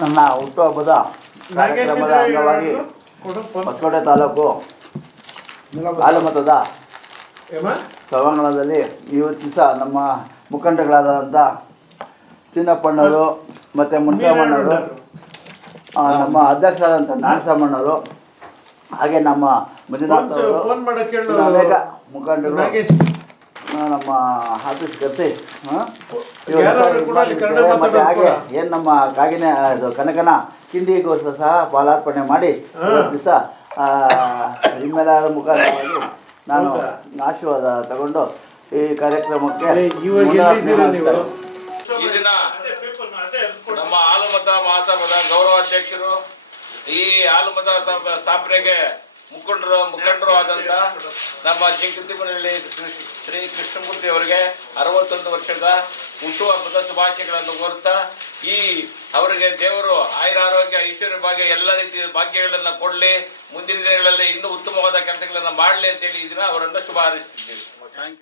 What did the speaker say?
ನನ್ನ ಹುಟ್ಟುಹಬ್ಬದ ಕಾರ್ಯಕ್ರಮದ ಅಂಗವಾಗಿ ಹೊಸಕೋಟೆ ತಾಲೂಕು ಹಾಲುಮತದ ಸಭಾಂಗಣದಲ್ಲಿ ಇವತ್ತು ದಿವಸ ನಮ್ಮ ಮುಖಂಡಗಳಾದಂಥ ಸೀನಪ್ಪಣ್ಣವರು ಮತ್ತು ಮುನ್ಸಾಮಣ್ಣವರು, ನಮ್ಮ ಅಧ್ಯಕ್ಷರಾದಂಥ ನಾಗಸಾಮಣ್ಣವರು, ಹಾಗೆ ನಮ್ಮ ಮಂಜುನಾಥ್ ಅವರು, ಅನೇಕ ಮುಖಂಡರು ನಮ್ಮ ಆಫೀಸ್ ಕರೆಸಿ ಮತ್ತು ಹಾಗೆ ಏನು ನಮ್ಮ ಕಾಗಿನ ಇದು ಕನಕನ ಕಿಂಡಿಗೋಸ್ಕರ ಸಹ ಪಾಲಾರ್ಪಣೆ ಮಾಡಿ ಇವತ್ತು ದಿವಸ ನಿಮ್ಮೆಲ್ಲರ ಮುಖಾಂತರವಾಗಿ ನಾನು ಆಶೀರ್ವಾದ ತಗೊಂಡು ಈ ಕಾರ್ಯಕ್ರಮಕ್ಕೆ ಈ ದಿನ ನಮ್ಮ ಹಾಲುಮತ ಮಹಾಸಭಾದ ಗೌರವಾಧ್ಯಕ್ಷರು, ಈ ಹಾಲುಮತ ಸ್ಥಾಪನೆಗೆ ಮುಖಂಡರು ಆದಂಥ ನಮ್ಮ ಜಿಂಕತಿಮನಹಳ್ಳಿ ಶ್ರೀ ಕೃಷ್ಣಮೂರ್ತಿ ಅವರಿಗೆ 61 ವರ್ಷದ ಹುಟ್ಟುಹಬ್ಬದ ಶುಭಾಶಯಗಳನ್ನು ಕೋರುತ್ತಾ, ಅವರಿಗೆ ದೇವರು ಆಯುರಾರೋಗ್ಯ ಐಶ್ವರ್ಯ ಭಾಗ್ಯ ಎಲ್ಲ ರೀತಿಯ ಭಾಗ್ಯಗಳನ್ನು ಕೊಡಲಿ, ಮುಂದಿನ ದಿನಗಳಲ್ಲಿ ಇನ್ನೂ ಉತ್ತಮವಾದ ಕೆಲಸಗಳನ್ನು ಮಾಡಲಿ ಅಂತೇಳಿ ಈ ದಿನ ಅವರನ್ನು ಶುಭ ಹಾರೈಸ್ತೀನಿ.